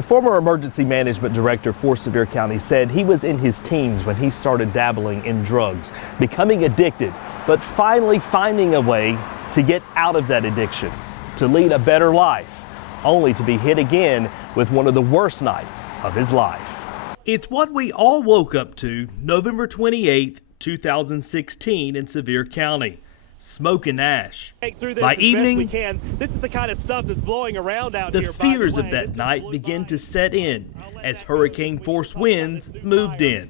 The former emergency management director for Sevier County said he was in his teens when he started dabbling in drugs, becoming addicted, but finally finding a way to get out of that addiction, to lead a better life, only to be hit again with one of the worst nights of his life. It's what we all woke up to November 28th, 2016 in Sevier County. Smoke and ash. By evening, this is the kind of stuff that's blowing around out the here. fears of that night began to set in as hurricane-force winds moved in.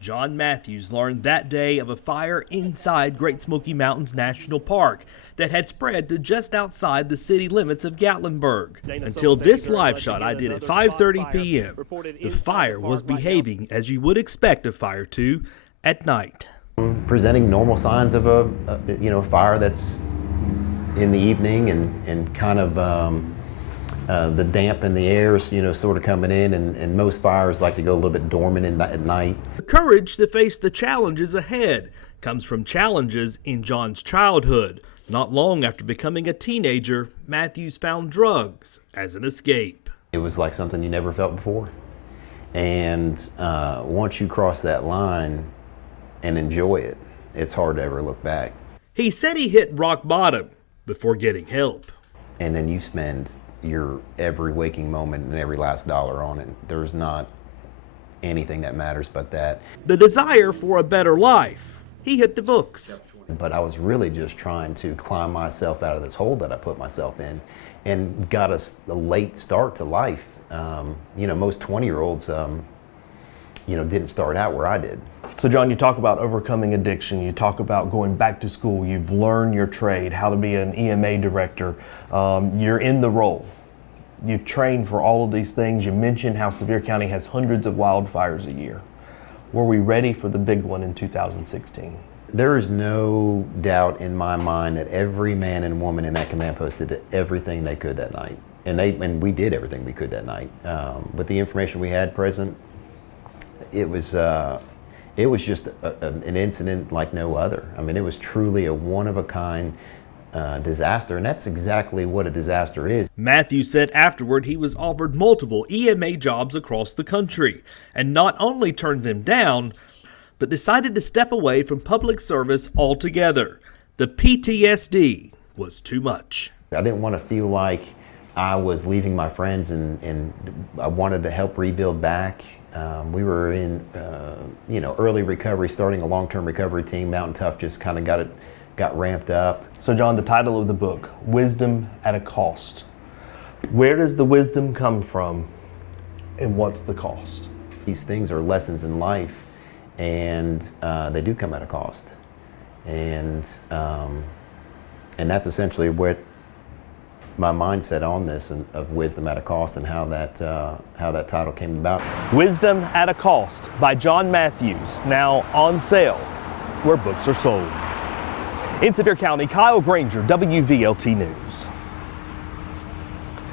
John Matthews learned that day of a fire inside Great Smoky Mountains National Park that had spread to just outside the city limits of Gatlinburg. Until this live shot I did at 5:30 p.m., the fire was behaving as you would expect a fire to at night. Presenting normal signs of a fire that's in the evening and kind of the damp in the air is sort of coming in, and most fires like to go a little bit dormant at night. The courage to face the challenges ahead comes from challenges in John's childhood. Not long after becoming a teenager, Matthews found drugs as an escape. It was like something you never felt before, and once you cross that line and enjoy it, it's hard to ever look back. He said he hit rock bottom before getting help. And then you spend your every waking moment and every last dollar on it. There's not anything that matters but that. The desire for a better life. He hit the books. But I was really just trying to climb myself out of this hole that I put myself in, and got a late start to life. Most 20-year-olds, didn't start out where I did. So John, you talk about overcoming addiction, you talk about going back to school, you've learned your trade, how to be an EMA director, you're in the role. You've trained for all of these things. You mentioned how Sevier County has hundreds of wildfires a year. Were we ready for the big one in 2016? There is no doubt in my mind that every man and woman in that command post did everything they could that night. And we did everything we could that night. With the information we had present, it was just an incident like no other. I mean, it was truly a one-of-a-kind disaster, and that's exactly what a disaster is. Matthews said afterward he was offered multiple EMA jobs across the country, and not only turned them down, but decided to step away from public service altogether. The PTSD was too much. I didn't want to feel like I was leaving my friends, and I wanted to help rebuild back. We were in early recovery, starting a long-term recovery team. Mountain Tough just kind of got ramped up. So John, the title of the book, Wisdom at a Cost. Where does the wisdom come from, and what's the cost? These things are lessons in life, and they do come at a cost. And that's essentially what my mindset on this, and of wisdom at a cost, and how that title came about. Wisdom at a Cost by John Matthews, now on sale where books are sold. In Sevier County, Kyle Granger, WVLT News.